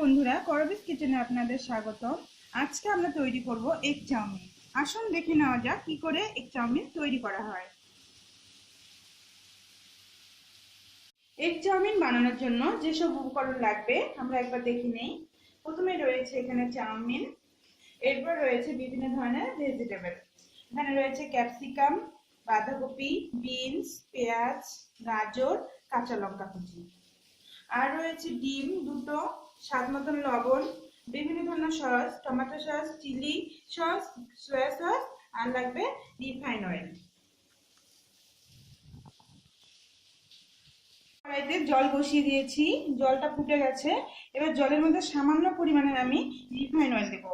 বন্ধুরা, করবিস কিচেনে আপনাদের স্বাগতম। আজকে আমরা তৈরি করব এগ চাউমিন। আসুন দেখে নেওয়া যাক কি করে এগ চাউমিন তৈরি করা হয়। এগ চাউমিন বানানোর জন্য যেসব উপকরণ লাগবে আমরা একবার দেখে নেই। প্রথমে রয়েছে এখানে চাউমিন, এরপর রয়েছে বিভিন্ন ধরনের ভেজিটেবল। এখানে রয়েছে ক্যাপসিকাম, বাঁধাকপি, বিনস, পেঁয়াজ, গাজর, কাঁচা লঙ্কা কুচি। আর রয়েছে ডিম দুটো, স্বাদ মতন লবণ, বিভিন্ন ধরনের sauce, tomato sauce, chilli sauce, soya sauce, আর লাগবে রিফাইন অয়েল। কড়াইতে জল বসিয়ে দিয়েছি, জলটা ফুটে গেছে। এবার জলের মধ্যে সামান্য পরিমাণে আমি রিফাইন অয়েল দেব।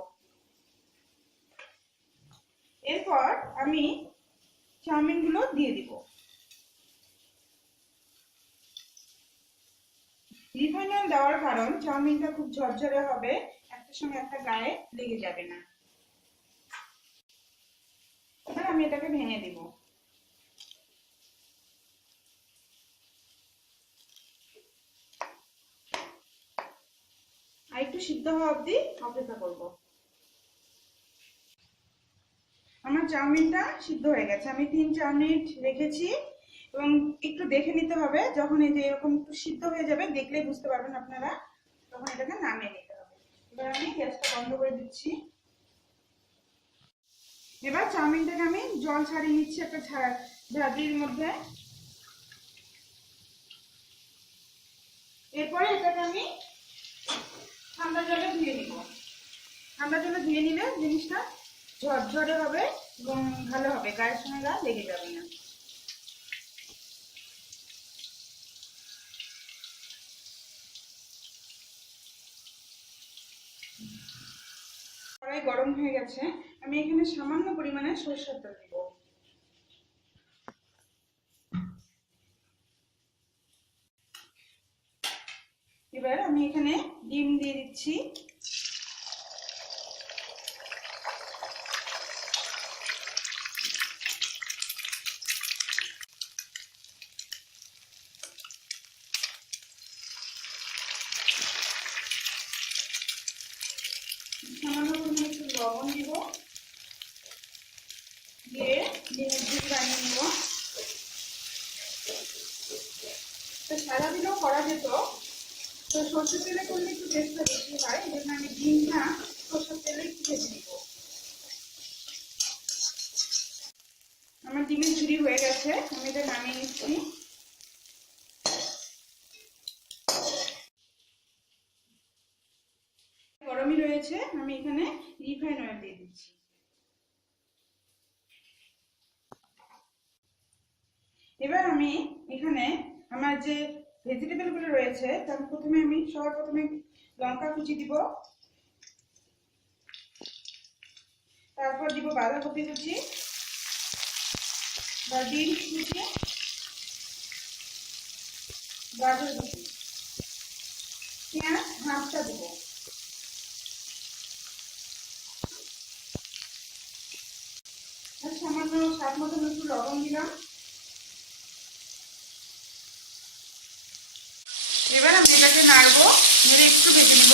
এরপর আমি চাউমিনগুলো দিয়ে দিব। রিফাইন অয়েল দেওয়ার কারণ চাউমিনটা খুব ঝরঝরে হবে, একটার সঙ্গে একটা গায়ে লেগে যাবে না। এবার আমি এটাকে ভেঙে দিব। আর একটু সিদ্ধ হওয়া অবধি অপেক্ষা করব। আমার চাউমিনটা সিদ্ধ হয়ে গেছে। আমি 3-4 মিনিট রেখেছি এবং একটু দেখে নিতে হবে। যখন এই যে এরকম একটু সিদ্ধ হয়ে যাবে, দেখলেই বুঝতে পারবেন আপনারা, তখন এটাকে নামিয়ে নিতে হবে। এবার আমি গ্যাসটা বন্ধ করে দিচ্ছি। এবার চাউমিনটাকে আমি জল ছাড়িয়ে নিচ্ছি একটা ঝাঁঝরির মধ্যে। এরপরে এটাকে আমি ঠান্ডা জলে ধুয়ে নিব। ঠান্ডা জলে ধুয়ে নিলে জিনিসটা ঝরঝরে হবে এবং ভালো হবে, গায়ের সঙ্গে গা লেগে যাবে না। কড়াই গরম হয়ে গেছে, আমি এখানে সামান্য পরিমাণে সরষের তেল দিব। এবার আমি এখানে ডিম দিয়ে দিচ্ছি। সামান্য পরিমাণে একটু লবণ দিব, দিয়ে ডিমের ঝুড়ি বানিয়ে নেব। তো সারা দিনেও করা যেত, তো সরষের তেলে করলে একটু টেস্টটা বেশি হয়, এই জন্য আমি ডিমটা সরষের তেলে একটু ভেজে নিব। আমার ডিমের ঝুড়ি হয়ে গেছে, আমি এটা নামিয়ে নিচ্ছি। গরমই রয়েছে, আমি এখানে রিফাইন অয়েল দিয়ে দিচ্ছি। এবার আমি এখানে আমার যে ভেজিটেবল গুলো রয়েছে, তার প্রথমে আমি সবার প্রথমে লঙ্কা কুচি দিব, তারপর দিব বাঁধাকপি কুচি বা বিনস কুচি, গাজর কুচি, পেঁয়াজ হাফটা দেবো। সামান্য স্বাদ মতো একটু লবণ দিলাম। এবার আমি এটাকে নাড়বো, নেড়ে একটু ভেজে নিব।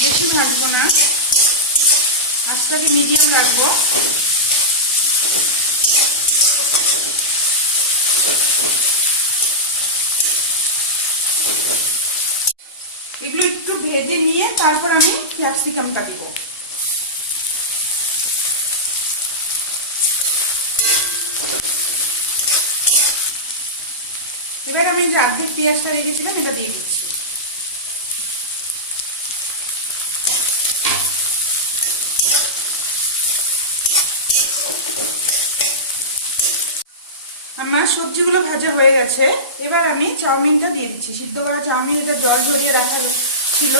বেশি ভাজবো না, আঁচটাকে মিডিয়াম রাখবো। এগুলো একটু ভেজে নিয়ে তারপর আমি ক্যাপসিকামটা দিব। এবার আমি যে অর্ধেক পেঁয়াজটা রেখেছিলাম এটা দিয়ে দিচ্ছি। আমার সবজিগুলো ভাজা হয়ে গেছে, এবার আমি চাউমিনটা দিয়ে দিচ্ছি। সিদ্ধ করা চাউমিন, এটা জল ঝরিয়ে রাখা ছিল।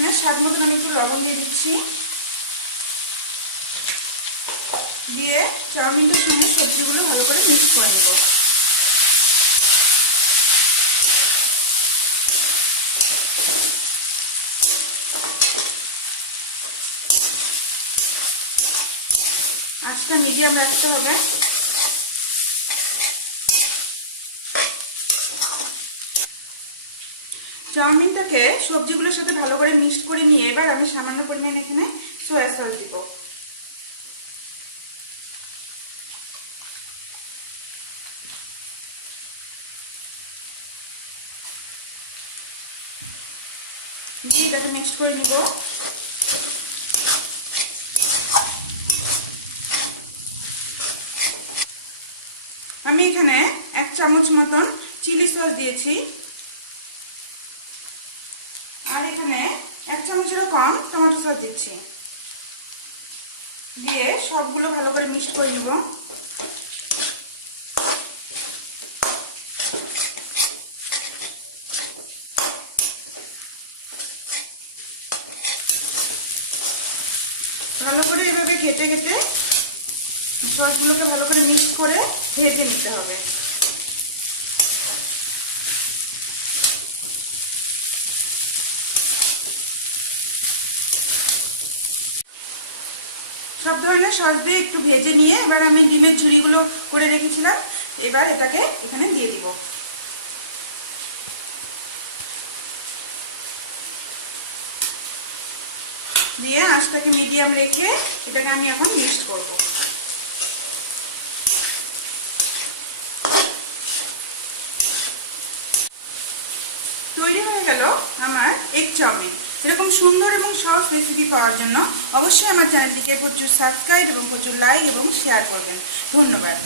হ্যাঁ, স্বাদ মতন আমি একটু লবণ দিয়ে দিচ্ছি। দিয়ে চাউমিনটার সঙ্গে সবজিগুলো ভালো করে মিক্স করে নেব। আঁচটা মিডিয়াম রাখতে হবে। চাউমিনটাকে সবজিগুলোর সাথে ভালো করে মিক্সড করে নিয়ে এবার আমি সামান্য পরিমাণে এখানে সয়া সস দিব। দিয়ে এটাকে মিক্সড করে নিব। আমি এখানে 1 চামচ মতন চিলি সস দিয়েছি, আর এখানে 1 চামচেরও কম টমেটো সস দিচ্ছি। দিয়ে সবগুলো ভালো করে মিক্সড করে নিব। ভালো করে এভাবে ঘেটে ঘেটে সসগুলোকে ভালো করে মিক্স করে ভেজে নিতে হবে। সব ধরনের সস দিয়ে একটু ভেজে নিয়ে এবার আমি ডিমের ঝুড়িগুলো করে রেখেছিলাম, এবার এটাকে এখানে দিয়ে দিব। দিয়ে আঁচটাকে মিডিয়াম রেখে এটাকে আমি এখন মিক্সড করব। তৈরি হয়ে গেল আমার এগ চাউমিন। এরকম সুন্দর এবং সহজ রেসিপি পাওয়ার জন্য অবশ্যই আমার চ্যানেলটিকে প্রচুর সাবস্ক্রাইব এবং প্রচুর লাইক এবং শেয়ার করবেন। ধন্যবাদ।